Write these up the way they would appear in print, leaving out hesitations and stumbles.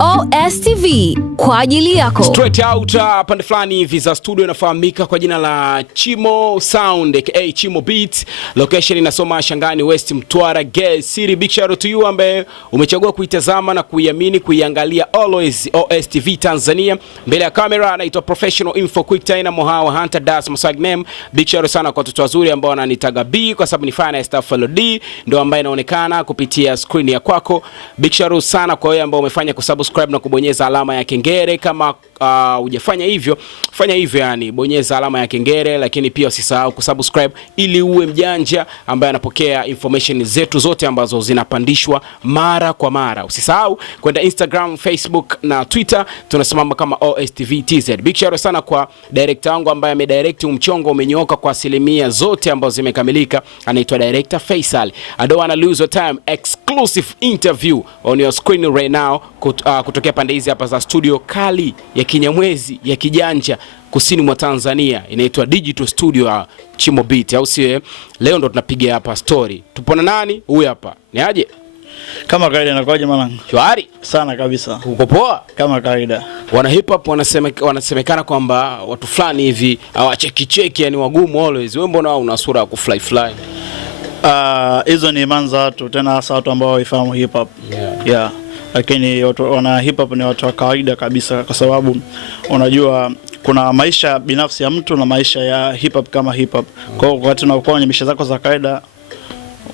OSTV kwa ajili yako. Straight out pande fulani hivi za studio inafahamika kwa jina la Chimo Sound aka Chimo Beat. Location inasoma Shangani West, Mtwara, Gas City. Big shout out to you ambaye umechagua kuitazama na kuiamini, kuiangalia always OSTV Tanzania. Mbele ya kamera anaitwa Professional Info Quick Time Mohawa Hunter Das Maswag name. Big shout out sana kwa watoto wazuri ambao wananitaga B kwa sababu ni fan staff D ndio ambaye inaonekana kupitia screen ya kwako. Big shout out sana kwa wewe ambao umefanya kusubscribe na kubonyeza alama ya kengele. Kama hujafanya hivyo, fanya hivyo, yani bonyeza alama ya kengele, lakini pia usisahau kusubscribe ili uwe mjanja ambaye anapokea information zetu zote ambazo zinapandishwa mara kwa mara. Usisahau kwenda Instagram, Facebook na Twitter, tunasimama kama OSTV TZ. Big shout out sana kwa director wangu ambaye amedirect mchongo umenyooka kwa asilimia zote ambazo zimekamilika, anaitwa director Faisal. I don't wanna lose your time, exclusive interview on your screen right now kutokea pande hizi hapa za studio kali ya Kinyamwezi ya kijanja kusini mwa Tanzania, inaitwa Digital Studio ya Chimo Beat, au sio? Leo ndo tunapiga hapa story. Tupo na nani? Huyu hapa. Ni aje? Kama kawaida inakuaje mwanangu? Shwari sana kabisa. Uko poa? Kama kawaida. Wana hip hop wanasemekana kwamba watu fulani hivi hawacheki, yani wagumu always. Wewe mbona una sura ya kufly fly? Hizo ni manza watu, tena hasa watu ambao waifahamu hip hop. Yeah. Lakini watu wana hip hop ni watu wa kawaida kabisa, kwa sababu unajua kuna maisha binafsi ya mtu na maisha ya hip hop kama hip hop. Kwa hiyo wakati unakuwa kwenye maisha zako za kawaida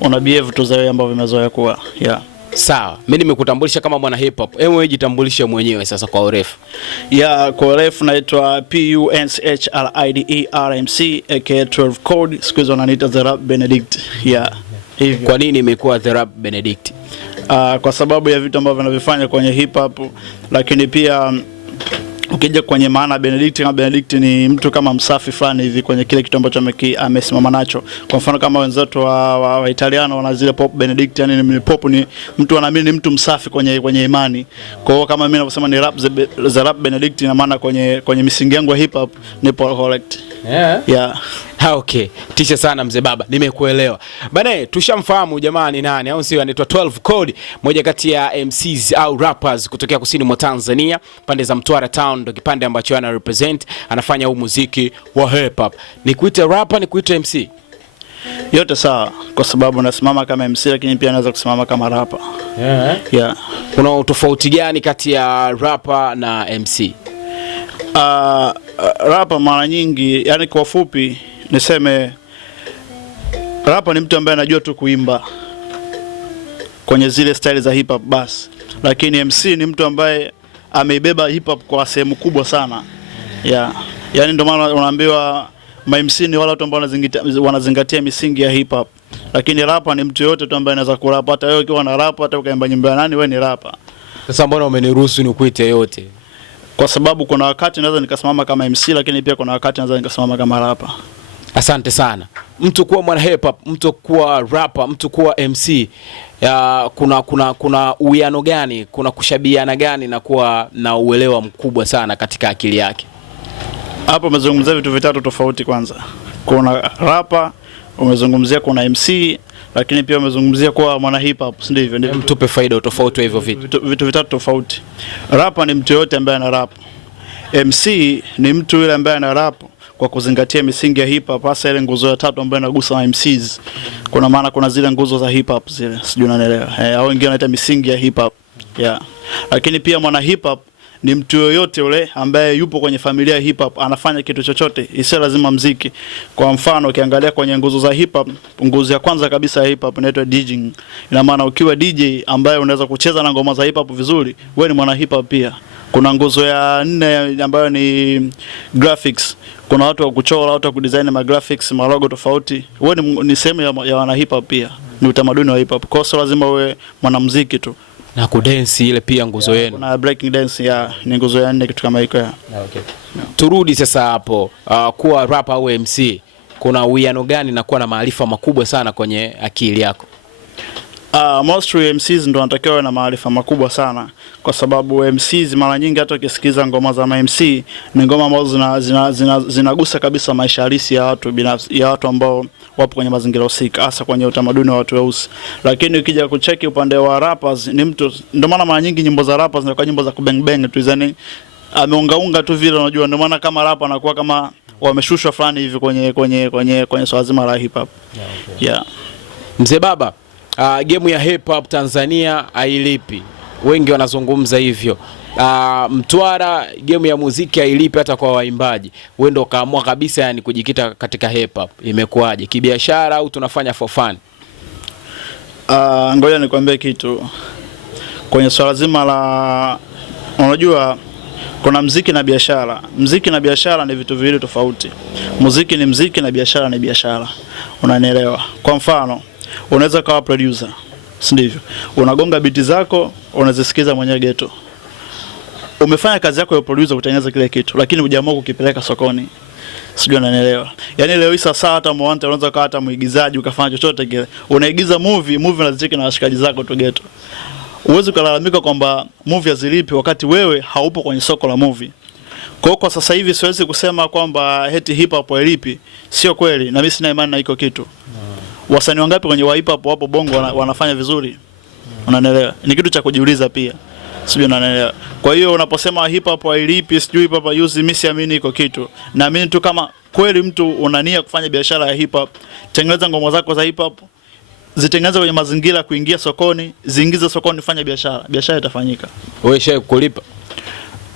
una behave tu zile ambavyo vimezoea kuwa. Yeah. Sawa. Mimi nimekutambulisha kama mwana hip hop. Wewe jitambulishe mwenyewe sasa kwa urefu. Yeah, kwa urefu naitwa PUNCHRIDERMC aka 12 Code. Siku hizo wananiita The Rap Benedict. Yeah. Hivi. Kwa nini imekuwa The Rap Benedict? Kwa sababu ya vitu ambavyo vinavifanya kwenye hip hop, lakini pia ukija kwenye maana Benedict, kama Benedict ni mtu kama msafi fulani hivi kwenye kile kitu ambacho amesimama nacho. Kwa mfano kama wenzetu wa Italiano wana zile pop Benedict, yani ni pop, ni mtu anaamini ni mtu msafi kwenye imani. Kwa hiyo kama mimi ninavyosema ni the rap Benedict, ina maana kwenye misingi yangu ya hip hop ni correct. Yeah. Okay. Tisha sana mzee baba. Nimekuelewa. Bane, tushamfahamu jamaa ni nani, au sio? Anaitwa 12 Code, moja kati ya MCs au rappers kutokea kusini mwa Tanzania, pande za Mtwara Town, ndio kipande ambacho ana represent, anafanya huu muziki wa hip hop. Nikuite rapper, nikuite MC? Yote sawa, kwa sababu nasimama kama MC lakini pia naweza kusimama kama rapper. Yeah. Kuna utofauti gani kati ya rapper na MC? Rapper mara nyingi, yani kwa fupi niseme rapper ni mtu ambaye anajua tu kuimba kwenye zile style za hip hop basi, lakini MC ni mtu ambaye ameibeba hip hop kwa sehemu kubwa sana. Yeah. Yani ndio maana unaambiwa MC ni wale watu ambao wanazingatia misingi ya hip hop, lakini rapper ni mtu yote tu ambaye anaweza kurap. Hata wewe ukiwa na rap, hata ukaimba nyimbo ya nani, wewe ni rapper. Sasa mbona umeniruhusu nikuite yote? Kwa sababu kuna wakati naweza nikasimama kama MC, lakini pia kuna wakati naweza nikasimama kama rapper. Asante sana. Mtu kuwa mwana hip hop, mtu kuwa rapper, mtu kuwa MC, kuna uwiano gani, kuna kushabihiana gani na kuwa na uelewa mkubwa sana katika akili yake? Hapo umezungumzia vitu vitatu tofauti. Kwanza kuna rapper, umezungumzia kuna MC, lakini pia umezungumzia kuwa mwana hip hop, si ndivyo? Mtupe faida utofauti wa hivyo vitu vitatu tofauti. Rapper ni mtu yote ambaye ana rap. MC ni mtu yule ambaye ana rap kwa kuzingatia misingi ya hip hop, hasa ile nguzo ya tatu ambayo inagusa wa MCs. Kuna maana kuna zile nguzo za hip hop zile, sijui unanielewa. Au wengine wanaita misingi ya hip hop. Yeah. Lakini pia mwana hip hop ni mtu yoyote yule ambaye yupo kwenye familia ya hip hop, anafanya kitu chochote, isiyo lazima muziki. Kwa mfano ukiangalia kwenye nguzo za hip hop, nguzo ya kwanza kabisa ya hip hop inaitwa DJing. Ina maana ukiwa DJ ambaye unaweza kucheza na ngoma za hip hop vizuri, wewe ni mwana hip hop pia. Kuna nguzo ya 4 ambayo ni graphics. Kuna watu wa kuchora, watu wa kudesign ma graphics, ma logo tofauti. Wewe ni sehemu ya wana hip hop pia. Ni utamaduni wa hip hop. Kwa hiyo lazima uwe mwanamuziki tu. Na kudance ile pia nguzo yenu. Kuna breaking dance ya ni nguzo ya 4 kitu kama hiyo. Okay. Turudi sasa hapo, kuwa rapper au MC, kuna uwiano gani na kuwa na maarifa makubwa sana kwenye akili yako? Mostly MCs ndo wanatakiwa na maarifa makubwa sana, kwa sababu MCs mara nyingi hata ukisikiza ngoma za MC ni ngoma ambazo zinagusa kabisa maisha halisi ya watu binafsi, ya watu ambao wapo kwenye mazingira husika, hasa kwenye utamaduni wa watu weusi. Lakini ukija kucheki upande wa rappers, ni mtu, ndio maana mara nyingi nyimbo za rappers zinakuwa nyimbo za kubang bang tu, yani ameungaunga tu vile, unajua, ndio maana kama rapper anakuwa kama wameshushwa fulani hivi kwenye swala zima la hip hop. Yeah. Mzee Baba, game ya hip hop Tanzania hailipi. Wengi wanazungumza hivyo. Mtwara game ya muziki hailipi hata kwa waimbaji. Wewe ndio kaamua kabisa yani kujikita katika hip hop. Imekuwaje? Kibiashara au tunafanya for fun? Ngoja nikwambie kitu. Kwenye swala zima la, unajua, kuna muziki na biashara. Muziki na biashara ni vitu viwili tofauti. Muziki ni muziki na biashara ni biashara. Unanielewa? Kwa mfano, unaweza kuwa producer, si ndivyo? Unagonga biti zako, unazisikiza mwenyewe ghetto. Umefanya kazi yako ya producer kutengeneza kile kitu, lakini hujaamua kukipeleka sokoni. Sijui unanielewa. Yaani leo hii sasa hata mwante unaweza kuwa hata muigizaji ukafanya chochote kile. Unaigiza movie unazicheki na washikaji zako tu ghetto. Uweze kulalamika kwamba movie hazilipi wakati wewe haupo kwenye soko la movie. Kwa sasa hivi siwezi kusema kwamba heti hip hop hailipi. Sio kweli, na mimi sina imani na iko kitu. Wasanii wangapi kwenye hip hop wapo Bongo wanafanya vizuri? Unanielewa? Ni kitu cha kujiuliza pia. Sijui unanielewa. Kwa hiyo unaposema hip hop hailipi, sijui hip hop use, mimi siamini iko kitu. Naamini tu kama kweli mtu unania kufanya biashara ya hip hop, tengeneza ngoma zako za hip hop, zitengeneze kwenye mazingira kuingia sokoni, ziingize sokoni, fanya biashara. Biashara itafanyika. Wewe shai kulipa?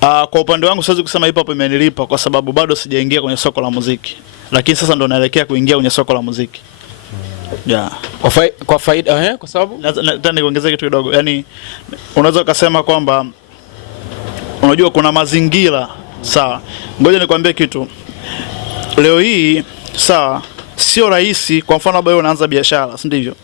Kwa upande wangu siwezi kusema hip hop imenilipa kwa sababu bado sijaingia kwenye soko la muziki. Lakini sasa ndo naelekea kuingia kwenye soko la muziki. Yeah. Kwa faida kwa sababu nataka niongezee kitu kidogo. Yaani unaweza kusema kwamba unajua kuna mazingira, sawa. Ngoja nikwambie kitu. Leo hii, sawa, sio rahisi, kwa mfano labda wewe unaanza biashara, si ndivyo?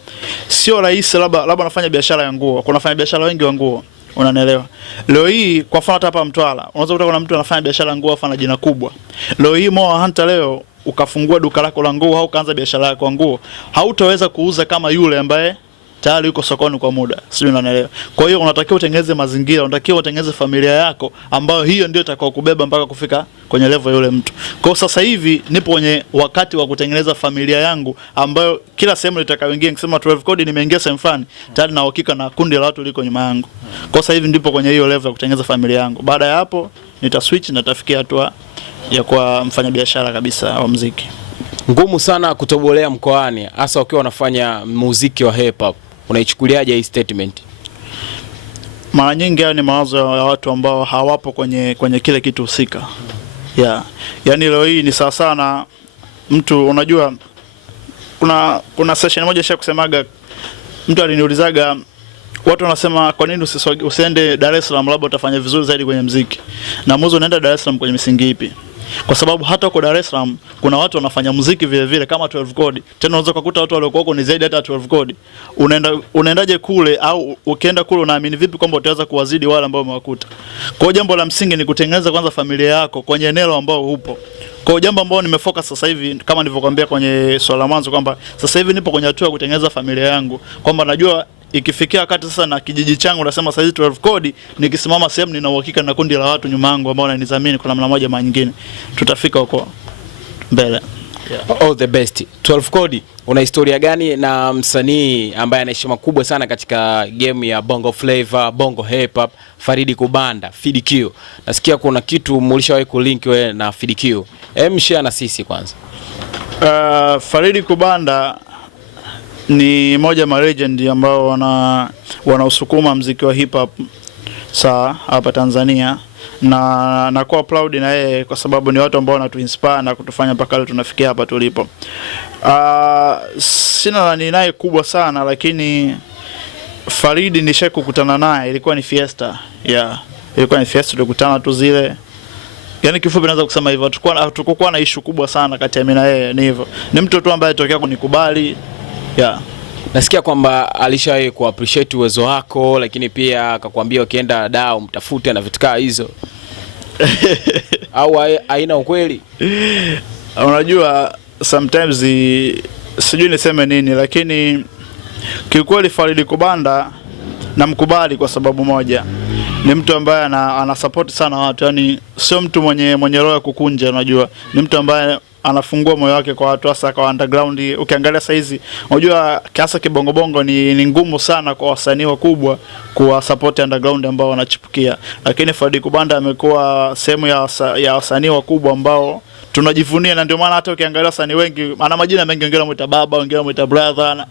Sio rahisi labda unafanya biashara ya nguo. Kuna wafanya biashara wengi wa nguo. Unanielewa? Leo hii kwa mfano hapa Mtwara, unaweza kuta kuna mtu anafanya biashara ya nguo afanya jina kubwa. Leo hii Moa Hunter leo ukafungua duka lako la nguo au kaanza biashara yako ya nguo, hautaweza kuuza kama yule ambaye tayari yuko sokoni kwa muda. Sijui unanielewa. Kwa hiyo unatakiwa utengeneze mazingira, unatakiwa utengeneze familia yako ambayo hiyo ndio itakao kubeba mpaka kufika kwenye level yule mtu. Kwa sasa hivi nipo kwenye wakati wa kutengeneza familia yangu ambayo kila sehemu nitakayoingia nikisema 12 code nimeingia sehemu fulani, tayari na uhakika na kundi la watu liko nyuma yangu. Kwa sasa hivi ndipo kwenye hiyo level ya kutengeneza familia yangu. Baada ya hapo nitaswitch na nitafikia hatua ya kuwa mfanyabiashara kabisa wa muziki. Ngumu sana kutobolea mkoani, hasa ukiwa unafanya muziki wa hip hop. Unaichukuliaje hii statement? Mara nyingi ni mawazo ya watu ambao hawapo kwenye kile kitu husika. Yeah. Yaani leo hii ni sawa sana mtu, unajua kuna session moja sha kusemaga, mtu aliniulizaga, watu wanasema kwa nini usiende Dar es Salaam labda utafanya vizuri zaidi kwenye muziki. Na mwanzo unaenda Dar es Salaam kwenye misingi ipi? Kwa sababu hata huko Dar es Salaam kuna watu wanafanya muziki vile vile kama 12 code. Tena unaweza kukuta watu waliokuwa huko ni zaidi hata 12 code. Unaendaje kule, au ukienda kule unaamini vipi kwamba utaweza kuwazidi wale ambao umewakuta? Kwa hiyo jambo la msingi ni kutengeneza kwanza familia yako kwenye eneo ambao upo. Kwa hiyo jambo ambalo nimefocus sasa hivi kama nilivyokuambia kwenye swala mwanzo kwamba sasa hivi nipo kwenye hatua ya kutengeneza familia yangu, kwamba najua ikifikia wakati sasa na kijiji changu nasema sasa hivi 12 code nikisimama sehemu nina uhakika na kundi la watu nyuma yangu ambao wananidhamini kwa namna moja ama nyingine, tutafika huko mbele. Yeah. All the best. 12 code, una historia gani na msanii ambaye ana heshima kubwa sana katika game ya Bongo Flavor, Bongo Hip Hop, Faridi Kubanda, Fid Q? Nasikia kuna kitu mlishawahi kulink wewe na Fid Q. Share na sisi kwanza. Faridi Kubanda ni moja ma legend ambao wanausukuma muziki wa hip hop hapa Tanzania, na nakuwa proud na yeye kwa sababu ni watu ambao wanatuinspire na kutufanya mpaka leo tunafikia hapa tulipo. Sina nani naye kubwa sana, lakini Faridi nishakukutana naye, ilikuwa ni fiesta. Yeah, ilikuwa ni fiesta, tulikutana tu zile. Yaani kifupi naweza kusema hivyo, hatukuwa na issue kubwa sana kati ya mimi na yeye, ni hivyo. Ni mtu tu ambaye tokea kunikubali. Yeah. Nasikia kwamba alishawahi ku appreciate uwezo wako, lakini pia akakwambia ukienda dao mtafute na vitu kama hizo. Au haina ukweli? Unajua sometimes sijui niseme nini, lakini Kiukweli Faridi Kubanda namkubali kwa sababu moja. Ni mtu ambaye ana support sana watu. Yaani sio mtu mwenye roho ya kukunja, unajua. Ni mtu ambaye anafungua moyo wake kwa watu, hasa kwa underground. Ukiangalia saizi unajua kiasa kibongo bongo ni ngumu sana kwa wasanii wakubwa kuwa support underground ambao wanachipukia. Lakini Faridi Kubanda amekuwa sehemu ya wasanii wakubwa ambao tunajivunia, na ndio maana hata ukiangalia wasanii wengi ana majina mengi, wengine wanamuita baba, wengine wanamuita brother,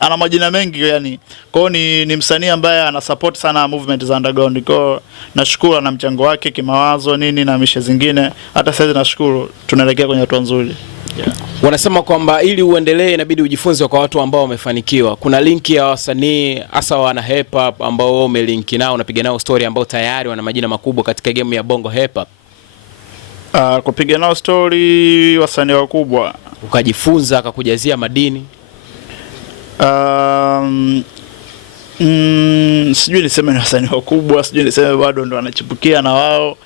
ana majina mengi yani. Kwa hiyo ni msanii ambaye ana support sana movement za underground. Kwa hiyo nashukuru na mchango wake kimawazo nini na mishe zingine. Hata sasa nashukuru tunaelekea kwenye hatua nzuri. Yeah. Wanasema kwamba ili uendelee inabidi ujifunze kwa watu ambao wamefanikiwa. Kuna linki ya wasanii hasa wana hip hop ambao wewe umelinki nao, unapiga nao story ambao tayari wana majina makubwa katika game ya Bongo hip hop. Kupiga nao story wasanii wakubwa Ukajifunza akakujazia madini. Sijui niseme ni wasanii wakubwa, sijui niseme bado ndo wanachipukia na wao,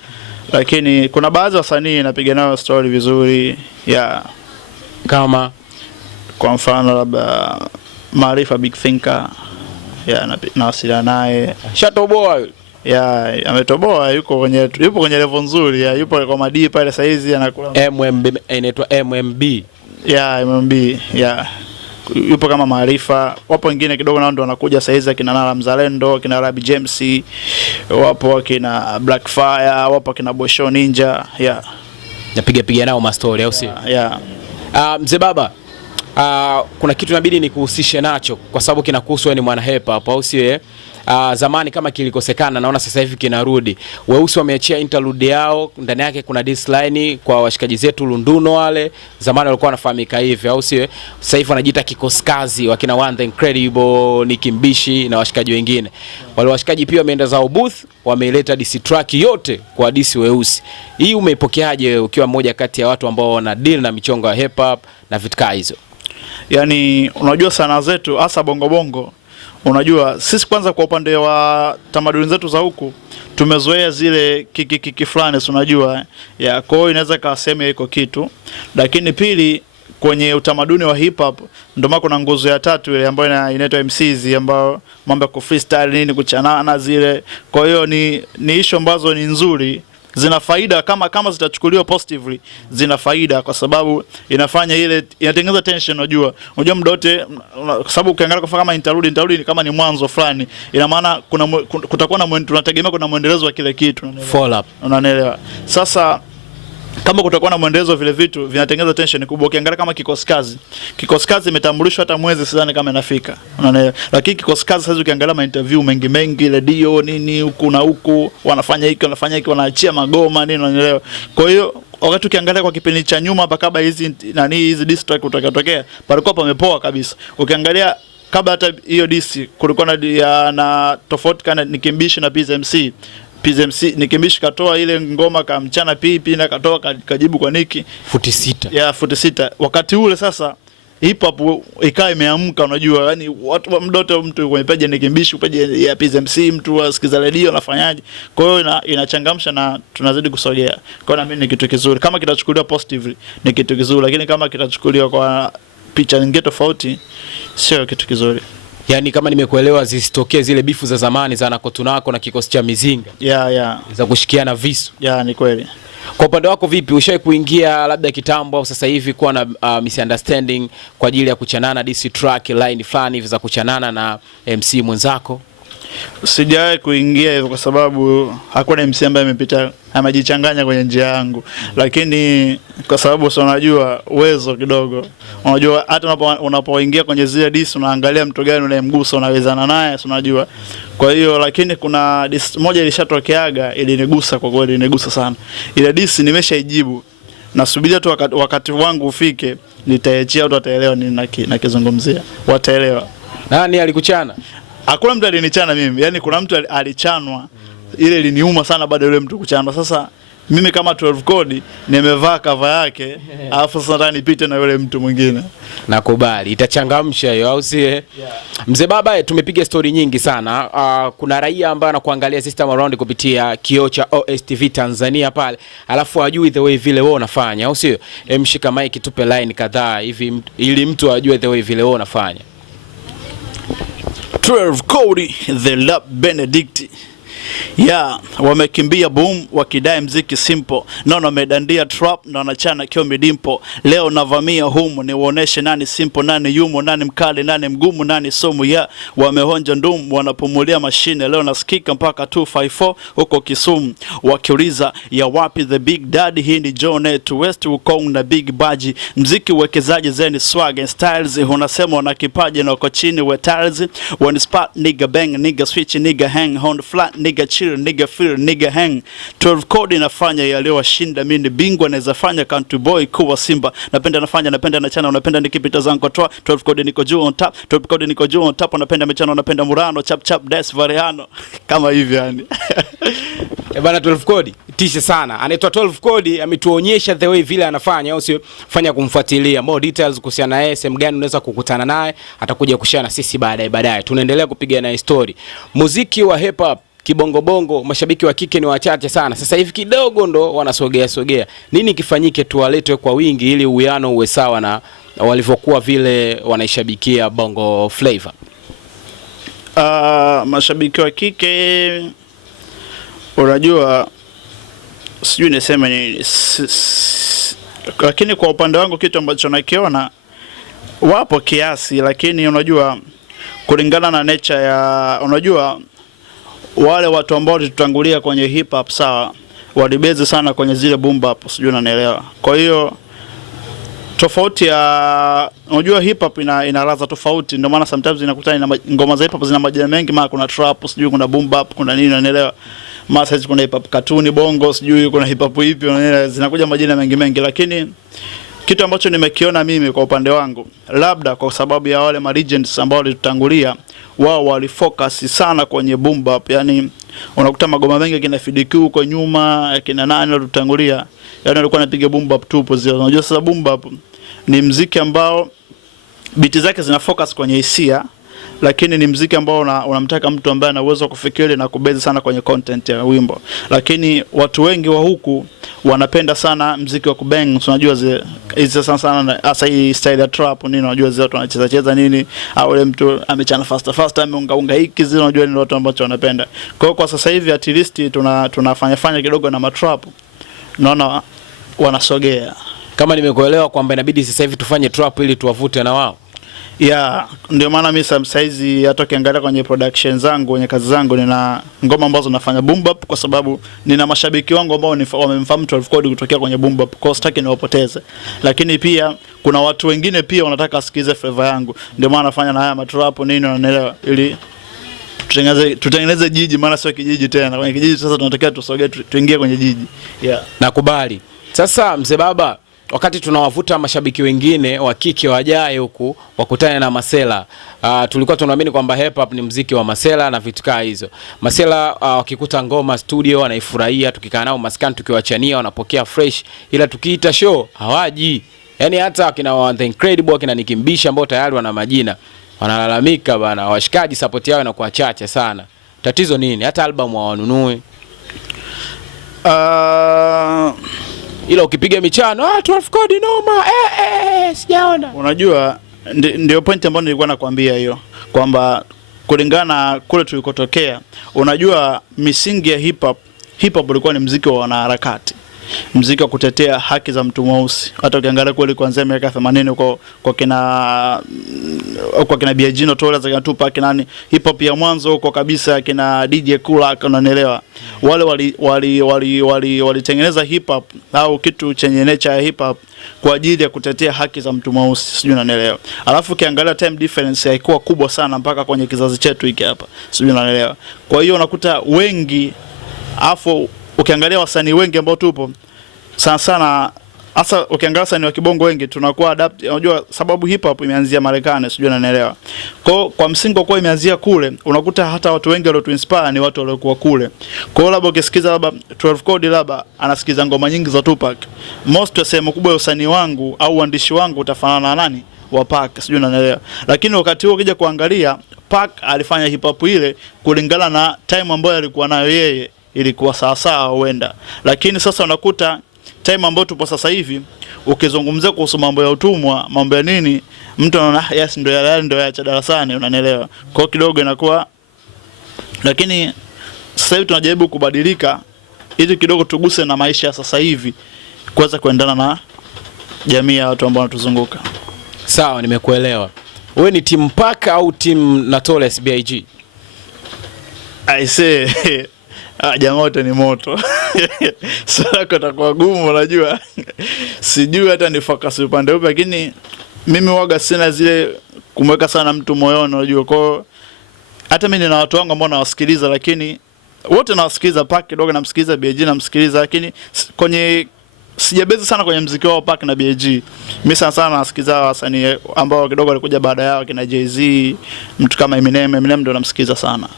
lakini kuna baadhi ya wasanii napiga nao story vizuri. Yeah. Kama kwa mfano labda Maarifa Big Thinker, nawasiliana naye. Shatoboa yule. Yeah, ametoboa, yupo kwenye level nzuri, yupo kwa madii pale sasa hizi anakula MMB, inaitwa MMB. Yeah, MMB. Yeah. Yupo kama Maarifa. Wapo wengine kidogo nao ndo wanakuja sasa hizi, kina Nala Mzalendo, kina Rabi James, wapo kina Blackfire, wapo kina Bosho Ninja. Yeah. Napiga nao ma story au sio? Yeah. Mzee Baba, kuna kitu inabidi nikuhusishe nacho kwa sababu kinakuhusu wewe, ni mwana hip hop au sio? Zamani kama kilikosekana, naona sasa hivi kinarudi. Weusi wameachia interlude yao, ndani yake kuna diss line kwa washikaji zetu Lunduno wale. Zamani walikuwa wanafahamika hivi au sio? Sasa hivi wanajiita Kikoskazi, wakina One the Incredible, Nicki Mbishi na washikaji wengine. Wale washikaji pia wameenda zao booth, wameileta diss track yote kwa diss Weusi. Hii umeipokeaje ukiwa mmoja kati ya watu ambao wana deal na michongo ya hip hop na vitu kama hizo? Yaani unajua sana zetu hasa bongo bongo, unajua sisi kwanza kwa upande wa tamaduni zetu za huku tumezoea zile kiki fulani, unajua ya, kwa hiyo inaweza kasema iko kitu. Lakini pili, kwenye utamaduni wa hip hop ndio maana kuna nguzo ya tatu ile ambayo inaitwa MCs, ambayo mambo ya ku freestyle nini, kuchanana zile. Kwa hiyo ni issue ambazo ni nzuri, zina faida kama zitachukuliwa positively, zina faida kwa sababu inafanya ile inatengeneza tension. Unajua muda wote, kwa sababu ukiangalia kwa kama interlude ni kama ni mwanzo fulani, ina maana kutakuwa na tunategemea kuna muendelezo wa kile kitu, follow up, unaelewa. Sasa kama kutakuwa na muendelezo, vile vitu vinatengeneza tension kubwa. Ukiangalia kama Kikosi Kazi imetambulishwa hata mwezi sidhani kama inafika, unaelewa. Lakini Kikosi Kazi sasa ukiangalia ma interview mengi radio nini huku na huku, wanafanya hiki wanaachia magoma nini, unaelewa. Kwa hiyo wakati ukiangalia kwa kipindi cha nyuma hapa kabla hizi district kutokea palikuwa pamepoa kabisa. Ukiangalia kabla hata hiyo DC kulikuwa na tofauti kana Nicki Mbishi na PZMC. Nicki Mbishi katoa ile ngoma kamchana pipi na katoa kajibu kwa Nicki futi 6. Yeah, futi 6. Wakati ule sasa hip hop ikawa imeamka, unajua, yani watu mdoto, mtu kwenye page ya Nicki Mbishi, page ya PZMC, mtu asikiza radio anafanyaje. Kwa hiyo inachangamsha na tunazidi kusogea. Kwa hiyo mimi ni kitu kizuri kama kitachukuliwa positively, ni kitu kizuri, lakini kama kitachukuliwa kwa picha nyingine tofauti sio kitu kizuri. Yaani kama nimekuelewa, zisitokee zile bifu za zamani za Nakotunako na Kikosi cha Mizinga. Yeah. Za kushikiana visu. Yeah, ni kweli. Kwa upande wako vipi? Ushawahi kuingia labda kitambo au sasa hivi kuwa na misunderstanding kwa ajili ya kuchanana diss track line fulani hivi za kuchanana na MC mwenzako? Sijawahi kuingia hivyo kwa sababu hakuna MC ambaye amejichanganya kwenye njia yangu. Lakini kwa sababu sio, unajua uwezo kidogo. Unajua hata unapoingia kwenye zile diss unaangalia mtu gani unayemgusa, unawezana naye, unajua. Kwa hiyo lakini kuna diss moja ilishatokeaga, ilinigusa kwa kweli, ilinigusa sana. Ile diss nimeshaijibu. Nasubiria tu wakati wangu ufike, nitaachia watu wataelewa nini nakizungumzia. Wataelewa. Nani alikuchana? Hakuna mtu alinichana mimi. Yaani kuna mtu alichanwa. Ile iliniuma sana baada ya yule mtu kuchanwa. Sasa mimi kama 12 code nimevaa cover yake, alafu sasa nataka nipite na yule mtu mwingine. Nakubali, itachangamsha hiyo au si? Yeah. Mzee Baba, tumepiga story nyingi sana. Kuna raia ambaye anakuangalia system around kupitia kioo cha OSTV Tanzania pale. Alafu hajui the way vile wewe unafanya, au sio? Mshika mic tupe line kadhaa hivi ili mtu ajue the way vile wewe unafanya. 12 Cody the Lab Benedict. Yeah, wamekimbia boom wakidai mziki simple. Nono wamedandia trap na wanachana kio midimpo. Leo navamia humu niwaoneshe nani simple, nani yumo, nani mkali, nani mgumu, nani somu. Yeah, wamehonja ndumu wanapumulia mashine. Leo nasikika mpaka 254 huko Kisumu. Wakiuliza ya wapi the big daddy, hii ni Jonet West Wukong na Big Baji. Mziki uwekezaji zeni swag and styles. Unasema wana kipaji na uko chini we tiles. One spot nigga bang, nigga switch, nigga hang, on flat, nigga chill, nigga feel, nigga hang. 12 Cody nafanya yaliyowashinda. Mimi ni bingwa naweza fanya country boy kuwa Simba. Napenda nafanya, napenda nachana, unapenda nikipita zangu kwa toa. 12 Cody niko juu on top, 12 Cody niko juu on top. Unapenda mechano, unapenda murano, chap chap des variano. Kama hivi yani. Bana 12 Cody tisha sana. Anaitwa 12 Cody, ametuonyesha the way vile anafanya, au sio? Fanya kumfuatilia more details kuhusiana naye, sehemu gani unaweza kukutana naye, atakuja kushare na sisi baadaye. Tunaendelea kupiga naye story. Muziki wa hip hop kibongo bongo, mashabiki wa kike ni wachache sana. Sasa hivi kidogo ndo wanasogea. Nini kifanyike tuwaletwe kwa wingi ili uwiano uwe sawa na walivyokuwa vile wanaishabikia bongo flavor? Mashabiki wa kike unajua sijui niseme nini, lakini kwa upande wangu kitu ambacho nakiona wapo kiasi, lakini unajua kulingana na nature ya, unajua wale watu ambao tutangulia kwenye hip hop sawa, walibezi sana kwenye zile boom bap, sijui unanielewa. Kwa hiyo tofauti ya, unajua hip hop ina ladha tofauti, ndio maana sometimes inakutana na ngoma za hip hop zina majina mengi, maana kuna trap, sijui kuna boom bap, kuna nini unanielewa. Message kuna hip hop cartoon bongo, sijui kuna hip hop ipi, unanielewa, zinakuja majina mengi, lakini kitu ambacho nimekiona mimi kwa upande wangu, labda kwa sababu ya wale ma legends ambao walitutangulia, wao walifocus sana kwenye boom bap. Yani unakuta magoma mengi kina FDQ huko nyuma, kina nani walitutangulia, yani walikuwa wanapiga boom bap tupo zile. Unajua sasa boom bap ni muziki ambao beat zake zina focus kwenye hisia, lakini ni muziki ambao unamtaka mtu ambaye ana uwezo kufikiri na kubezi sana kwenye content ya wimbo. Lakini watu wengi wa huku wanapenda sana muziki wa kubang, unajua hizo sana hasa hii style ya trap nini, unajua zile watu wanacheza nini, au ile mtu amechana faster ameunga hiki zile, unajua ni watu ambao wanapenda. Kwa sasa hivi at least tunafanya kidogo na matrap, naona wanasogea. Kama nimekuelewa kwamba inabidi sasa hivi tufanye trap ili tuwavute na wao. Yeah, ndio maana mimi sometimes hata ukiangalia kwenye production zangu, kwenye kazi zangu, nina ngoma ambazo nafanya boom bap kwa sababu nina mashabiki wangu ambao wamemfahamu 12 Cody kutokea kwenye boom bap, kwa sitaki niwapoteze. Lakini pia kuna watu wengine pia wanataka asikize flavor yangu, ndio maana nafanya na haya matrap nini, unaelewa, ili tutengeneze jiji, maana sio kijiji tena. Kwenye kijiji sasa tunataka tusogee, tuingie kwenye jiji. Yeah. Nakubali. Sasa mzee baba, wakati tunawavuta mashabiki wengine wa kike wajae huku wakutane na masela, tulikuwa tunaamini kwamba hip hop ni muziki wa masela na vitu kama hizo. Masela wakikuta ngoma studio wanaifurahia, tukikaa nao maskani tukiwachania wanapokea fresh, ila tukiita show hawaji. Yani hata kina The Incredible, kina Nikimbisha ambao tayari wana majina, wanalalamika bana, washikaji support yao inakuwa chache sana. Tatizo nini? Hata album hawanunui. Ila ukipiga michano 12 Cody noma, sijaona. Unajua ndio point ambayo nilikuwa nakwambia hiyo, kwamba kulingana kule tulikotokea, unajua misingi ya hip hop ulikuwa ni muziki wa wanaharakati, muziki wa kutetea haki za mtu mweusi. Hata ukiangalia kule kuanzia miaka 80 kwa kina Biagino Tola za kina Tupac nani, hip hop ya mwanzo kwa kabisa kina DJ Kula, unanielewa, wale walitengeneza hip hop au kitu chenye nature ya hip hop kwa ajili ya kutetea haki za mtu mweusi, sijui unanielewa. Alafu ukiangalia time difference haikuwa kubwa sana mpaka kwenye kizazi chetu hiki hapa, sijui unanielewa. Kwa hiyo unakuta wengi, afu ukiangalia wasanii wengi ambao tupo sana hasa ukiangalia wasanii wa kibongo wengi tunakuwa adapt, unajua sababu hip hop imeanzia Marekani, sijui unanielewa. Kwa msingi kwa imeanzia kule, unakuta hata watu wengi walio inspire ni watu waliokuwa kule. Kwa hiyo labda ukisikiza labda 12 Cody labda anasikiza ngoma nyingi za Tupac, most ya sehemu kubwa ya usanii wangu au uandishi wangu utafanana na nani? Wa Pac, sijui unanielewa. Lakini wakati huo ukija kuangalia, Pac alifanya hip hop ile kulingana na time ambayo alikuwa nayo yeye, ilikuwa sawa huenda. Lakini sasa unakuta time ambayo tupo sasa hivi ukizungumzia kuhusu mambo ya utumwa, mambo ya nini, mtu anaona yes ndio yale ndio ya darasani, unanielewa. Kwa kidogo inakuwa, lakini sasa hivi tunajaribu kubadilika ili kidogo tuguse na maisha ya sasa hivi kuweza kuendana na jamii ya watu ambao wanatuzunguka. Sawa, nimekuelewa. Wewe ni team Pack au team Notorious BIG? I say jamaa wote ni moto. Sasa kutakuwa gumu, unajua. Sijui hata ni focus upande upi, lakini mimi waga sina zile kumweka sana mtu moyoni, unajua. Kwa hata mimi nina watu wangu ambao nawasikiliza, lakini wote nawasikiliza. Pack kidogo namsikiliza, BIG namsikiliza, lakini kwenye sijabezi sana kwenye muziki wao Pack na BIG. Mimi sana nasikiliza wasanii ambao kidogo walikuja baada yao, kina Jay-Z, mtu kama Eminem ndio namsikiliza sana.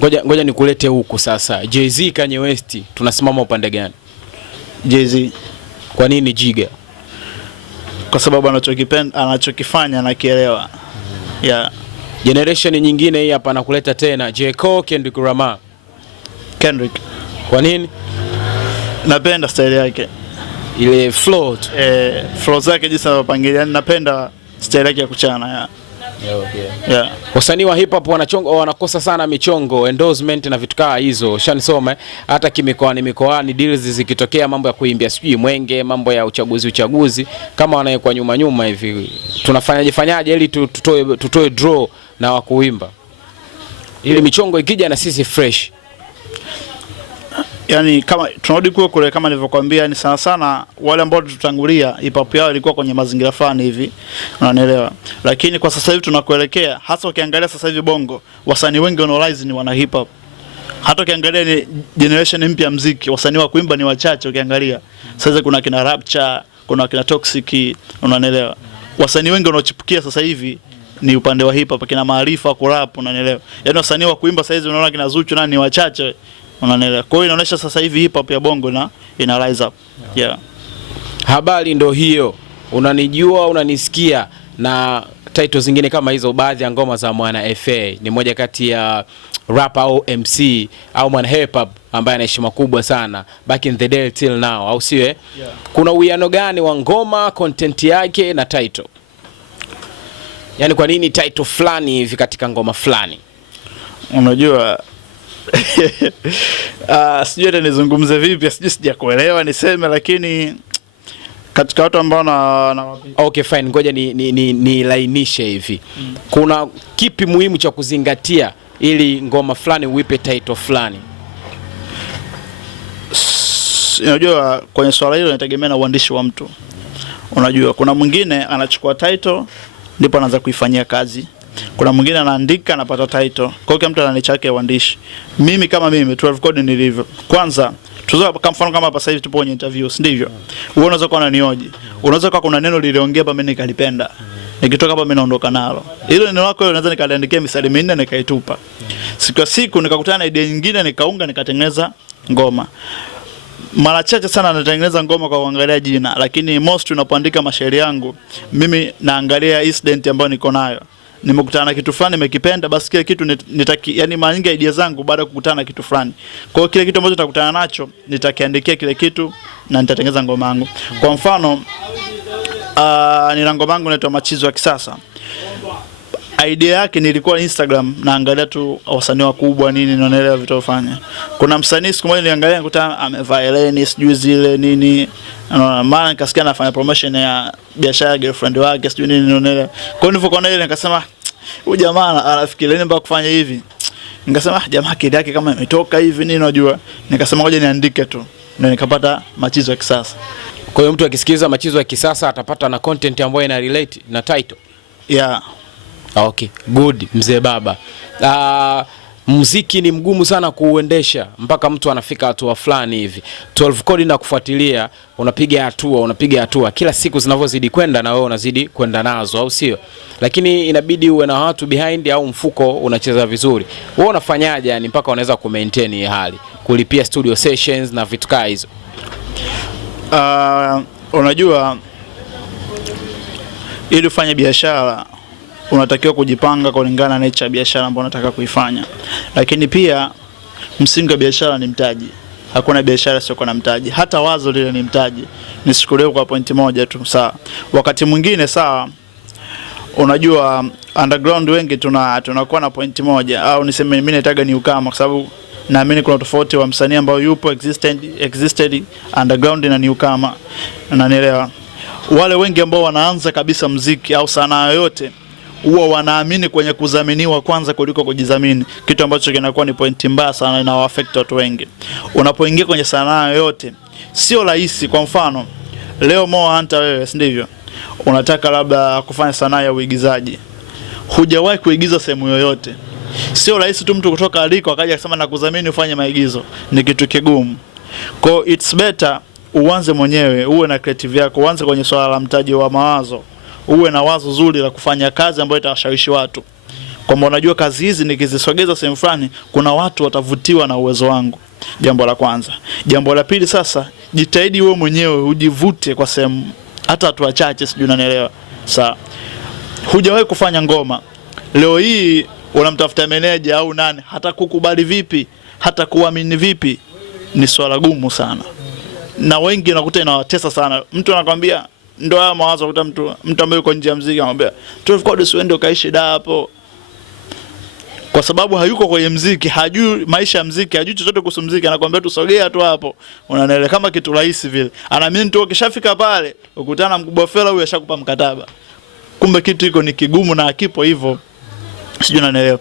Ngoja nikulete huku sasa. Jay-Z, Kanye West, tunasimama upande gani? Jay-Z. Kwa nini Jiga? Kwa sababu anachokifanya nakielewa. Yeah. Generation nyingine hii hapa nakuleta tena J. Cole, Kendrick Lamar. Kendrick. Kwa nini? Napenda style yake. Ile flow. Flow zake jinsi anapangilia, napenda style yake ya kuchana. Yeah. Yeah. Wasanii wa hip hop wanakosa sana michongo, endorsement na vitu kama hizo. Shanisoma hata mikoani deals zikitokea, mambo ya kuimbia sijui mwenge, mambo ya uchaguzi kama wanaekwa nyuma hivi. Tunafanyaje ili tutoe draw na wa kuimba, ili michongo ikija na sisi fresh? Yani kama tunarudi kule kama nilivyokuambia, ni sana wale ambao tutangulia hip hop yao ilikuwa kwenye mazingira fulani hivi, unanielewa. Lakini kwa sasa hivi tunakuelekea, hasa ukiangalia sasa hivi Bongo, wasanii wengi wanaorise ni wana hip hop. Hata ukiangalia ni generation mpya muziki, wasanii wa kuimba ni wachache ukiangalia. Sasa kuna kina Rapture, kuna kina Toxic, unanielewa. Wasanii wengi wanaochipukia sasa hivi ni upande wa hip hop, kina Maarifa kurap, unanielewa. Yaani wasanii wa kuimba sasa hivi unaona kina Zuchu nani wachache, unanielewa. Kwa hiyo inaonyesha sasa hivi hip hop ya Bongo ina rise up. Yeah. Habari ndo hiyo. Unanijua, unanisikia, na titles zingine kama hizo. Baadhi ya ngoma za Mwana FA ni moja kati ya rapper au MC au mwana hip hop ambaye ana heshima kubwa sana back in the day till now, au siwe? Yeah. Kuna uwiano gani wa ngoma, content yake na title? Yaani kwa nini title fulani hivi katika ngoma fulani? Unajua sijui hata nizungumze vipi, sijakuelewa niseme, lakini katika watu ambao na okay fine, ngoja ni lainishe hivi. Kuna kipi muhimu cha kuzingatia ili ngoma fulani uipe title fulani? Unajua kwenye swala hilo inategemea na uandishi wa mtu. Unajua kuna mwingine anachukua title ndipo anaanza kuifanyia kazi. Kuna mwingine anaandika anapata title. Kwa hiyo mtu ana niche yake ya uandishi. Mimi kama mimi 12 code nilivyo. Kwanza tuzo kama mfano kama hapa sasa hivi tupo kwenye interviews, ndivyo. Wewe unaweza kuwa unanioje. Unaweza kuwa kuna neno liliongea hapa mimi nikalipenda. Nikitoka hapa mimi naondoka nalo. Hilo neno lako unaweza nikaliandikia misali minne nikaitupa. Siku ya siku nikakutana na idea nyingine nikaunga nikatengeneza ngoma. Mara chache sana natengeneza ngoma kwa kuangalia jina, lakini most unapoandika mashairi yangu mimi naangalia incident ambayo niko nayo. Nimekutana na kitu fulani nimekipenda, basi kile kitu yani mara nyingi idea zangu baada ya kukutana na kitu fulani. Kwa hiyo kile kitu ambacho nitakutana nacho nitakiandikia kile kitu na nitatengeneza ngoma yangu. Kwa mfano nina ngoma yangu inaitwa Machizo ya Kisasa. Idea yake nilikuwa Instagram naangalia tu wasanii wakubwa nini naonelea vitu wafanya. Kuna msanii siku moja niliangalia nikuta amevaa Eleni sijui zile nini. Maana nikasikia anafanya promotion ya biashara ya girlfriend wake sijui nini naonelea. Kwa hiyo nilipokuona ile nikasema huyu jamaa anafikiria nini mpaka kufanya hivi. Nikasema jamaa akili yake kama imetoka hivi nini unajua. Nikasema ngoja niandike tu. Na nikapata Machizo ya Kisasa. Kwa hiyo mtu akisikiliza Machizo ya Kisasa atapata na content ambayo ina relate na title. Yeah. Okay, good mzee baba. Muziki ni mgumu sana kuuendesha mpaka mtu anafika hatua fulani hivi. 12 code na kufuatilia, unapiga hatua. Kila siku zinavyozidi kwenda na wewe unazidi kwenda nazo, au sio? Lakini inabidi uwe na watu behind au mfuko unacheza vizuri. Wewe unafanyaje yani mpaka unaweza ku maintain hii hali? Kulipia studio sessions na vitu kama hizo. Unajua ili ufanye biashara unatakiwa kujipanga kulingana na nature ya biashara ambayo unataka kuifanya. Lakini pia msingi wa biashara ni mtaji. Hakuna biashara sio na mtaji. Hata wazo lile ni mtaji. Nisikuelewe kwa pointi moja tu, sawa. Wakati mwingine sawa, unajua underground wengi tunakuwa na pointi moja, au niseme mimi nataka ni ukama, kwa sababu naamini kuna tofauti wa msanii ambao yupo existed underground na newcomer. Unanielewa? Wale wengi ambao wanaanza kabisa muziki au sanaa yoyote huwa wanaamini kwenye kudhaminiwa kwanza kuliko kujidhamini, kitu ambacho kinakuwa ni pointi mbaya sana na affect watu wengi. Unapoingia kwenye sanaa yoyote sio rahisi. Kwa mfano leo Mo Hunter, wewe si ndivyo, unataka labda kufanya sanaa ya uigizaji, hujawahi kuigiza sehemu yoyote, sio rahisi tu mtu kutoka aliko akaja akasema na kudhamini ufanye maigizo, ni kitu kigumu. Kwa it's better uanze mwenyewe, uwe na creative yako, uanze kwenye swala la mtaji wa mawazo, uwe na wazo zuri la kufanya kazi ambayo itawashawishi watu. Kwamba unajua kazi hizi nikizisogeza sehemu fulani kuna watu watavutiwa na uwezo wangu. Jambo la kwanza. Jambo la pili, sasa jitahidi wewe mwenyewe ujivute kwa sehemu hata watu wachache, sijui unanielewa. Sawa. Hujawahi kufanya ngoma. Leo hii unamtafuta meneja au nani, hata kukubali vipi, hata kuamini vipi, ni swala gumu sana. Na wengi nakuta inawatesa sana. Mtu anakuambia ndio haya mawazo, kuta mtu ambaye yuko nje ya muziki anamwambia 12 Codes uende ukaishi da hapo. Kwa sababu hayuko kwenye muziki, hajui maisha ya muziki, hajui chochote kuhusu muziki, anakuambia tusogea tu hapo. Unaelewa, kama kitu rahisi vile. Anaamini tu ukishafika pale, ukutana mkubwa fela huyu ashakupa mkataba. Kumbe kitu hiko ni kigumu na hakipo hivyo. Sijui unanielewa.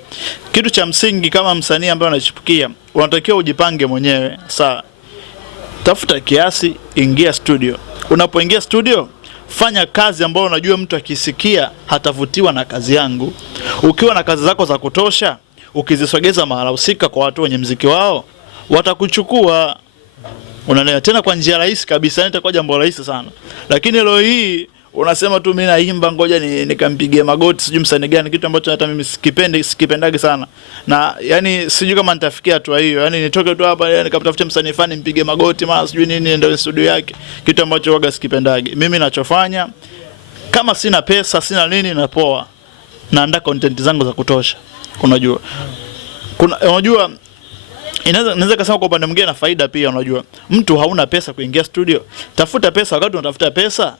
Kitu cha msingi kama msanii ambaye unachipukia, unatakiwa ujipange mwenyewe. Sawa. Tafuta kiasi, ingia studio. Unapoingia studio, fanya kazi ambayo unajua mtu akisikia hatavutiwa na kazi yangu. Ukiwa na kazi zako za kutosha, ukizisogeza mahala husika kwa watu wenye muziki wao, watakuchukua. Unaelewa, tena kwa njia rahisi kabisa, itakuwa jambo rahisi sana. Lakini leo hii unasema tu mimi naimba, ngoja nikampigie magoti sijui msanii gani, kitu ambacho hata mimi sikipendagi sana. Na yani sijui kama nitafikia hatua hiyo. Yani nitoke tu hapa yani nikatafuta msanii fani mpige magoti mara sijui nini ndio studio yake, kitu ambacho waga sikipendagi. Mimi ninachofanya, kama sina pesa, sina nini, na poa, naandaa content zangu za kutosha. Unajua inaweza kusema kwa upande mwingine na faida pia. Unajua mtu hauna pesa kuingia studio, tafuta pesa. Wakati unatafuta pesa,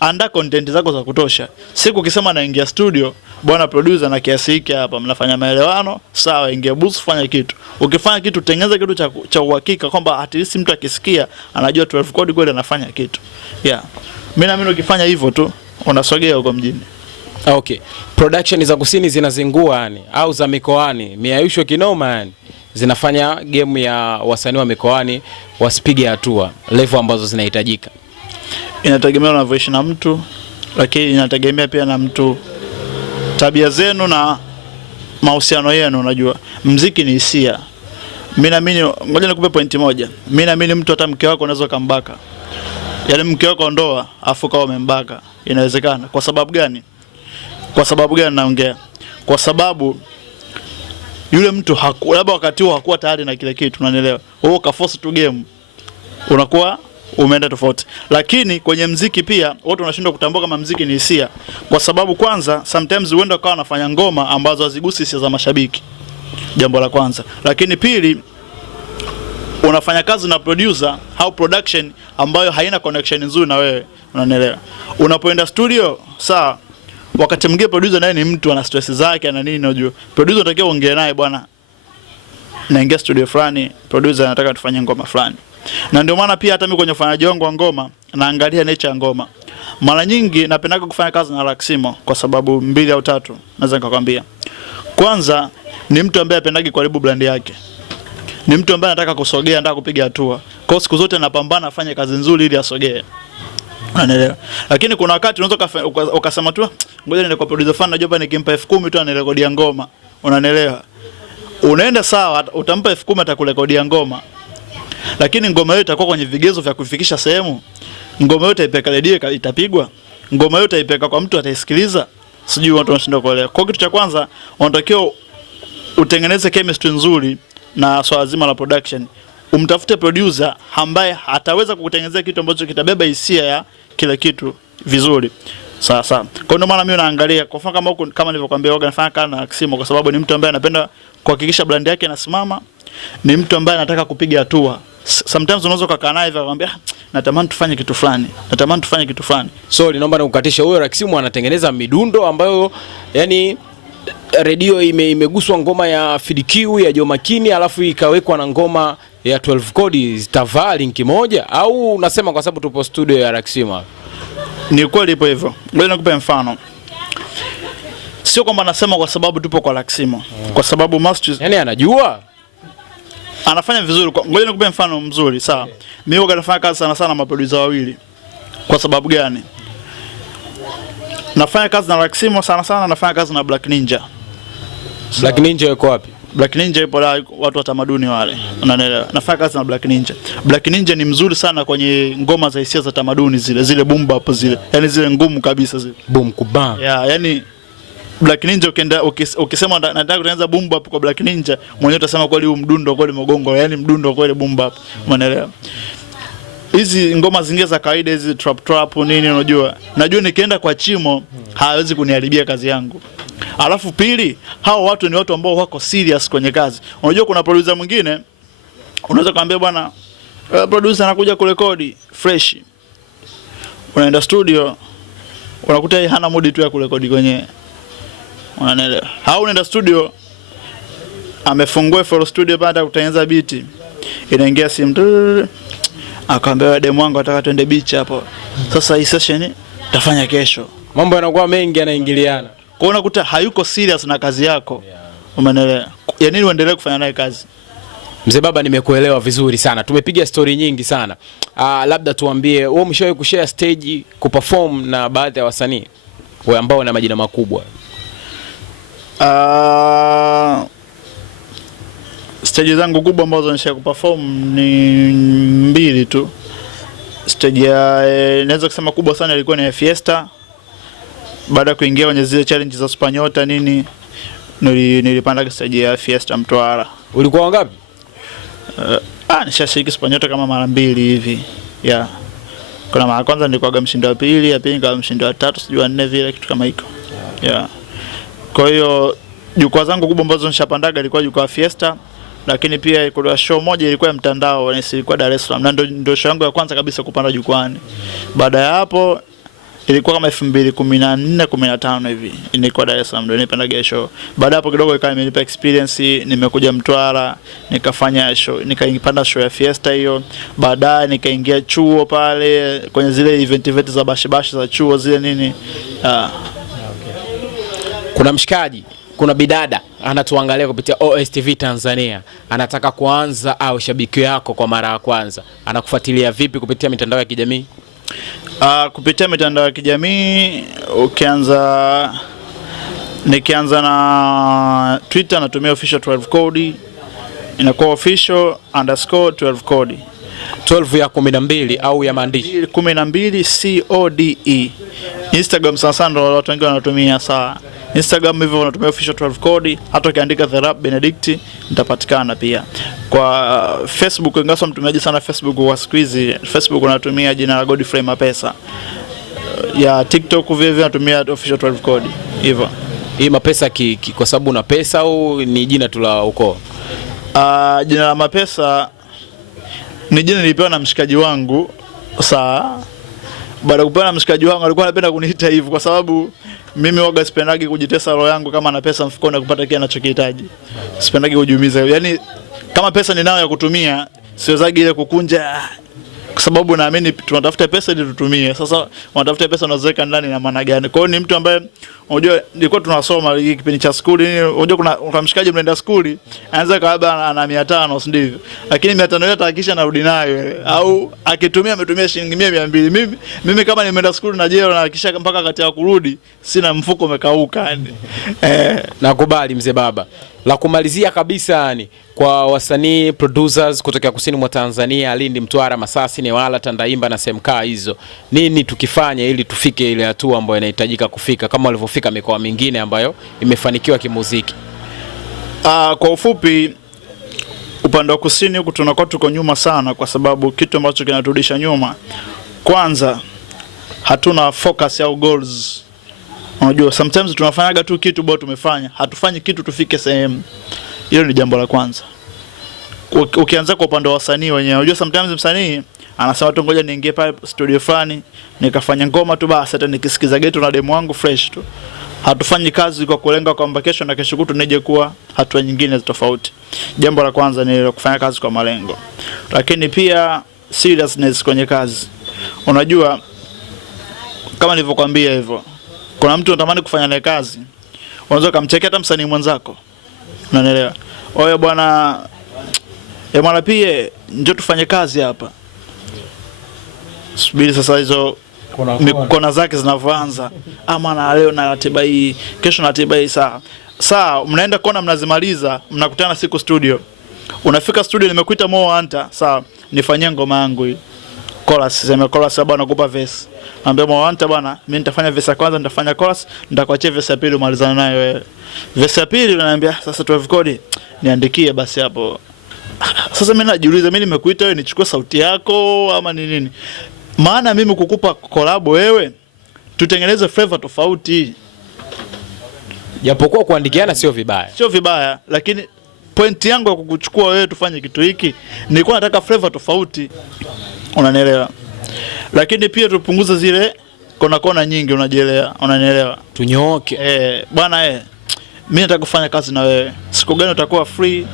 andaa content zako za kutosha. Siku ukisema naingia studio, bwana producer na kiasi hiki hapa, mnafanya maelewano, sawa, ingia booth, fanya kitu. Ukifanya kitu, tengeneza kitu cha uhakika kwamba at least mtu akisikia anajua 12 Code kweli anafanya kitu. Yeah. Mimi naamini ukifanya hivyo tu unasogea huko mjini. Okay. Production za kusini zinazingua yani au za mikoani, miayusho kinoma yani, zinafanya game ya wasanii wa mikoani wasipige hatua level ambazo zinahitajika. Inategemea unavyoishi na mtu, lakini inategemea pia na mtu, tabia zenu na mahusiano yenu. Unajua muziki ni hisia. Mimi naamini, ngoja nikupe pointi moja. Mimi naamini mtu hata mke wako unaweza kumbaka. Yaani mke wako ndoa afu kama umembaka, inawezekana. Kwa sababu gani? Naongea? Kwa sababu yule mtu labda wakati huo hakuwa tayari na kile kitu, unanielewa? Wewe ukaforce tu game, unakuwa umeenda tofauti. Lakini kwenye muziki pia watu wanashindwa kutambua kama muziki ni hisia, kwa sababu kwanza sometimes huenda kwa wanafanya ngoma ambazo hazigusi hisia za mashabiki. Jambo la kwanza. Lakini pili, unafanya kazi na producer au production ambayo haina connection nzuri na wewe, unanielewa? Unapoenda studio, sawa, wakati mwingine producer naye ni mtu ana stress zake na nini, unajua. Producer unatakiwa uongee naye, bwana, naingia studio fulani, producer anataka tufanye ngoma fulani. Na ndio maana pia hata mimi kwenye ufanyaji wangu wa ngoma naangalia nature ya ngoma. Mara nyingi napenda kufanya kazi na Laksimo kwa sababu 2 au 3 naweza nikakwambia. Kwanza ni mtu ambaye apendagi kuharibu brand yake. Ni mtu ambaye anataka kusogea, anataka kupiga hatua. Kwa siku zote napambana afanye kazi nzuri ili asogee. Unaelewa? Lakini kuna wakati unaweza ukasema tu ngoja niende kwa producer fan, najua nikimpa 10,000 tu anarekodia ngoma. Unaelewa? Unaenda sawa, utampa 10,000 atakurekodia ngoma. Lakini ngoma yote itakuwa kwenye vigezo vya kufikisha sehemu. Ngoma yote ipeka redio itapigwa. Ngoma yote ipeka kwa mtu ataisikiliza. Sijui watu wanashinda kuelewa. Kwa kitu cha kwanza, unatakiwa utengeneze chemistry nzuri na swala zima la production. Umtafute producer ambaye ataweza kukutengenezea kitu ambacho kitabeba hisia ya kila kitu vizuri. Sawa. Kwa ndio maana mimi naangalia kwa mfano kama nilivyokuambia, nafanya kazi na Laksimo kwa sababu ni mtu ambaye anapenda kuhakikisha brand yake inasimama. ni mtu ambaye anataka kupiga hatua. Sometimes unaweza kukaa naye hivi akwambia natamani tufanye kitu fulani, natamani tufanye kitu fulani. So naomba nikukatisha, huyo Raximu anatengeneza midundo ambayo yani redio imeguswa ngoma ya FDQ ya Jomakini alafu ikawekwa na ngoma ya 12 Code, zitavaa link moja au unasema kwa sababu tupo studio ya Raximu? Ni kweli ipo hivyo. Ngoja nikupe mfano. Sio kwamba nasema kwa sababu tupo kwa Raximu, kwa sababu Masters yani anajua anafanya vizuri. Ngoja nikupe mfano mzuri, sawa. Mimi huwa nafanya kazi sana na producer wawili. Kwa sababu gani? Nafanya kazi na Raximu sana, nafanya kazi na Black Ninja. Black Ninja yuko wapi? Black Ninja yupo la watu wa tamaduni wale. Unaelewa? Nafanya kazi na Black Ninja. Black Ninja ni mzuri sana kwenye ngoma za hisia za tamaduni zile boom bap zile. Yaani zile ngumu kabisa zile. Boom kubang. Yeah, yani Black Ninja ukisema nataka kutengeneza boom bap kwa Black Ninja, mwenyewe utasema kweli huu mdundo kweli mgongo, yani mdundo kweli boom bap. Umeelewa? Hizi ngoma zingine za kawaida hizi trap nini unajua. Najua nikienda kwa Chimo hawezi kuniharibia kazi yangu. Alafu pili, hao watu ni watu ambao wako serious kwenye kazi. Unajua kuna producer mwingine unaweza kumwambia bwana producer anakuja kurekodi fresh. Unaenda studio unakuta yeye hana mood tu ya kurekodi kwenye. Unaelewa? Hao unaenda studio amefungua for studio baada ya kutengeneza beat. Inaingia simu akamwambia demo wangu nataka twende beach hapo. Sasa hii session tafanya kesho. Mambo yanakuwa mengi yanaingiliana. Kwa unakuta hayuko serious na kazi yako. Umeelewa? Ya nini uendelee kufanya naye kazi? Mzee Baba, nimekuelewa vizuri sana. Tumepiga story nyingi sana. Labda tuambie, wewe umeshawahi kushare stage kuperform na baadhi ya wasanii wao ambao wana majina makubwa? Stage zangu kubwa ambazo nisha kuperform ni 2 tu. Stage ya naweza kusema kubwa sana ilikuwa ni Fiesta. Baada ya kuingia kwenye zile challenge za Spanyota nini, nilipanda stage ya Fiesta Mtwara. Ulikuwa wangapi? Nishashiriki Spanyota kama mara 2 hivi. Yeah. Kuna mara kwanza nilikuwa mshindi wa pili, ya pili nikawa mshindi wa 3, sijui wa 4 vile kitu kama hiko. Yeah. Kwa hiyo jukwaa zangu kubwa ambazo nishapandaga ilikuwa jukwaa Fiesta, lakini pia kuna show moja ilikuwa ya mtandao, ilikuwa Dar es Salaam, na ndio show yangu ya kwanza kabisa kupanda jukwani. Baada ya hapo ilikuwa kama 2014 15 hivi nilikuwa Dar es Salaam ndio nilipandaga show. Baada hapo kidogo ikawa imenipa experience, nimekuja Mtwara nikafanya show, nikaipanda show ya Fiesta hiyo. Baadaye nikaingia chuo pale kwenye zile event za bash za chuo zile nini. Kuna mshikaji, kuna bidada anatuangalia kupitia OSTV Tanzania, anataka kuanza au shabiki yako kwa mara ya kwanza, anakufuatilia vipi kupitia mitandao ya kijamii? Kupitia mitandao ya kijamii nikianza na Twitter natumia official 12 Code, inakuwa official_12 Code. 12 ya 12 au ya maandishi 12 CODE. Instagram sasa ndo watu wengi wanatumia saa. Instagram hivyo wanatumia official 12 Code, hata ukiandika The Rap Benedict nitapatikana pia. Kwa Facebook ingawa mtumiaji sana Facebook kwa siku hizi, Facebook unatumia jina la Godfrey Mapesa. Ya TikTok vile vile natumia official 12 Code. Hivyo. Hii Mapesa kwa sababu una pesa au ni jina tu la ukoo? Jina la Mapesa ni jina nilipewa na mshikaji wangu. Saa baada ya kupewa na mshikaji wangu alikuwa anapenda kuniita hivyo kwa sababu mimi waga sipendagi kujitesa roho yangu kama na pesa mfukoni kupata kile ninachokihitaji. Sipendagi kujiumiza. Yaani kama pesa ninayo ya kutumia, siwezagi ile kukunja kwa sababu naamini tunatafuta pesa ili tutumie. Sasa wanatafuta pesa unazoweka ndani na maana gani? Kwa hiyo ni mtu ambaye unajua nilikuwa tunasoma kipindi cha shule nini, unajua kuna mshikaji mnaenda shule, anaanza kabla ana 500 si ndivyo? Lakini 500 yote hakikisha narudi nayo au akitumia ametumia shilingi 200. Mimi kama nimeenda shule na jero na hakikisha mpaka wakati wa kurudi sina mfuko umekauka yani. Nakubali mzee baba. La kumalizia kabisa yani kwa wasanii producers kutoka kusini mwa Tanzania, Lindi, Mtwara, Masasi, Newala, Tandaimba na semkaa hizo, nini tukifanya ili tufike ile hatua ambayo inahitajika kufika kama walivyofika mikoa mingine ambayo imefanikiwa kimuziki? Kwa ufupi, upande wa kusini huku tunakuwa tuko nyuma sana kwa sababu kitu ambacho kinaturudisha nyuma, kwanza hatuna focus au goals. Unajua sometimes tunafanyaga tu kitu bado tumefanya, hatufanyi kitu tufike sehemu. Hilo ni jambo la kwanza. ukianza kwa upande wa wasanii wenyewe, unajua sometimes msanii anasema tu ngoja niingie pale studio fulani nikafanya ngoma tu basi, hata nikisikiza geto na demo wangu fresh tu. Hatufanyi kazi kwa kulenga kwamba kesho na kesho kutu nije kuwa hatua nyingine tofauti. Jambo la kwanza ni kufanya kazi kwa malengo, lakini pia seriousness kwenye kazi. Unajua kama nilivyokuambia hivyo, kuna mtu anatamani kufanya naye kazi, unaweza kumchekea hata msanii mwenzako, unanielewa? Oye bwana, mara pia njoo tufanye kazi hapa. Subiri sasa hizo mikona zake zinavyoanza. Maana leo na ratiba hii, kesho na ratiba hii. Saa mnaenda kuona, mnazimaliza, mnakutana siku studio. Unafika studio, nimekuita Mo Hunter, sawa, nifanyie ngoma yangu hii. Chorus, sema chorus bwana, nakupa verse. Naambia Mo Hunter bwana, mimi nitafanya verse ya kwanza, nitafanya chorus, nitakuachia verse ya pili umalizane nayo wewe. Verse ya pili unaniambia sasa tu record, niandikie basi hapo. Sasa mimi najiuliza, mimi nimekuita wewe nichukue sauti yako ama ni nini? Maana mimi kukupa collab wewe, tutengeneze flavor tofauti. Japokuwa kuandikiana sio vibaya. Sio vibaya, lakini point yangu ya kukuchukua wewe tufanye kitu hiki, nilikuwa nataka flavor tofauti. Unanielewa? Lakini pia tupunguze zile kona nyingi, unajielewa? Unanielewa? Tunyooke. Bwana mimi nataka kufanya kazi na wewe. Siku gani utakuwa free?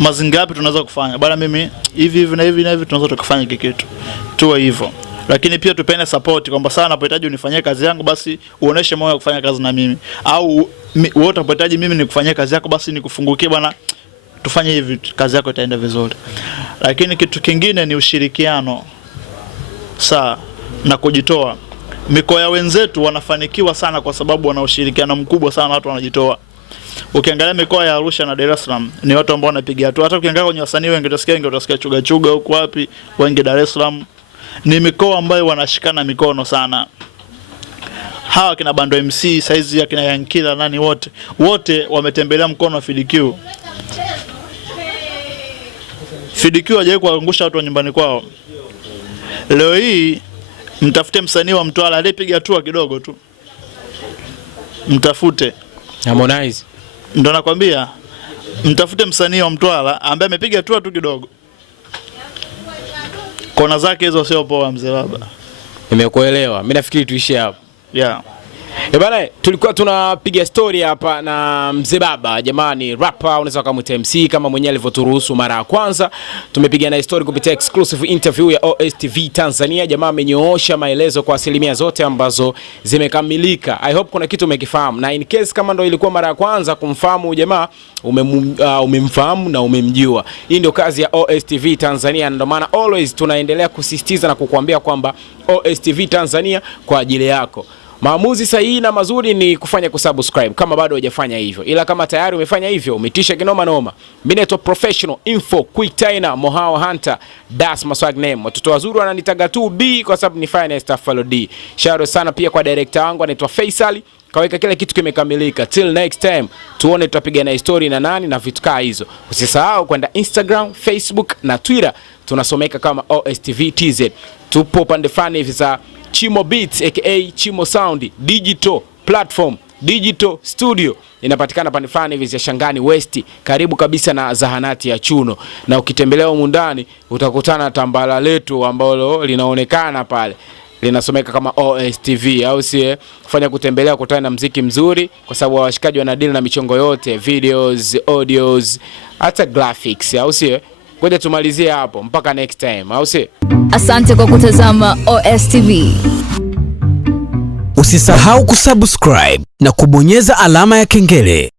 Mazingira yapi tunaweza kufanya? Bwana mimi hivi na hivi tunaweza tukafanya kitu. Tuwe hivyo. Lakini pia tupende support kwamba sana unapohitaji unifanyie kazi yangu basi uoneshe moyo wa kufanya kazi na mimi. Au wote unapohitaji mimi nikufanyie kazi yako basi nikufungukie bwana, tufanye hivi, kazi yako itaenda vizuri. Lakini kitu kingine ni ushirikiano. Na kujitoa. Mikoa wenzetu wanafanikiwa sana kwa sababu wana ushirikiano mkubwa sana, watu wanajitoa. Ukiangalia mikoa ya Arusha na Dar es Salaam ni watu ambao wanapiga hatua. Hata ukiangalia kwenye wasanii wengi utasikia chuga huko wapi, wengi Dar es Salaam. Ni mikoa ambayo wanashikana mikono sana. Hawa kina Bando MC, saizi ya kina Yankila, nani wote wametembelea mkono wa FDQ. FDQ hajawahi kuangusha watu wa nyumbani kwao. Leo hii mtafute msanii wa Mtwara aliyepiga hatua kidogo tu, mtafute Harmonize. Ndio nakwambia, mtafute msanii wa Mtwara ambaye amepiga hatua tu kidogo. Kona zake hizo sio poa mzee baba. Nimekuelewa. Mimi nafikiri tuishie hapo. Bana, tulikuwa tunapiga story hapa na mzee baba. Jamani, rapper unaweza kumuita MC kama mwenyewe alivyoturuhusu mara ya kwanza. Tumepiga na story kupitia exclusive interview ya OSTV Tanzania. Jamaa amenyoosha maelezo kwa asilimia zote ambazo zimekamilika. I hope kuna kitu umekifahamu. Na in case kama ndo ilikuwa mara ya kwanza kumfahamu jamaa, umemfahamu na umemjua. Hii ndio kazi ya OSTV Tanzania, ndio maana always tunaendelea kusisitiza na kukuambia kwamba OSTV Tanzania kwa ajili yako. Maamuzi sahihi na mazuri ni kufanya kusubscribe kama bado hujafanya hivyo. Ila kama tayari umefanya hivyo, umetisha kinoma noma. Mimi naitwa Professional Info Quick Tainer Mo Hunter, that's my swag name. Watoto wazuri wananitaga tu B kwa sababu ni finest follow D. Shout out sana pia kwa director wangu anaitwa Faisal. Kaweka kila kitu kimekamilika. Till next time, tuone tutapiga na story na nani na vitu kaa hizo. Usisahau kwenda Instagram, Facebook na Twitter. Tunasomeka kama OSTV TZ. Tupo pande fani hivi za Chimo Beats aka Chimo Sound digital platform, digital studio. Inapatikana pande fulani hivi za Shangani West, karibu kabisa na zahanati ya Chuno. Na ukitembelea humu ndani utakutana tambala letu ambalo linaonekana pale, linasomeka kama OSTV, au si? Kufanya kutembelea, kutana na muziki mzuri kwa sababu washikaji wana deal na michongo yote, videos, audios, hata graphics, au si? Ngoja tumalizie hapo mpaka next time, au si? Asante kwa kutazama OSTV. Usisahau kusubscribe na kubonyeza alama ya kengele.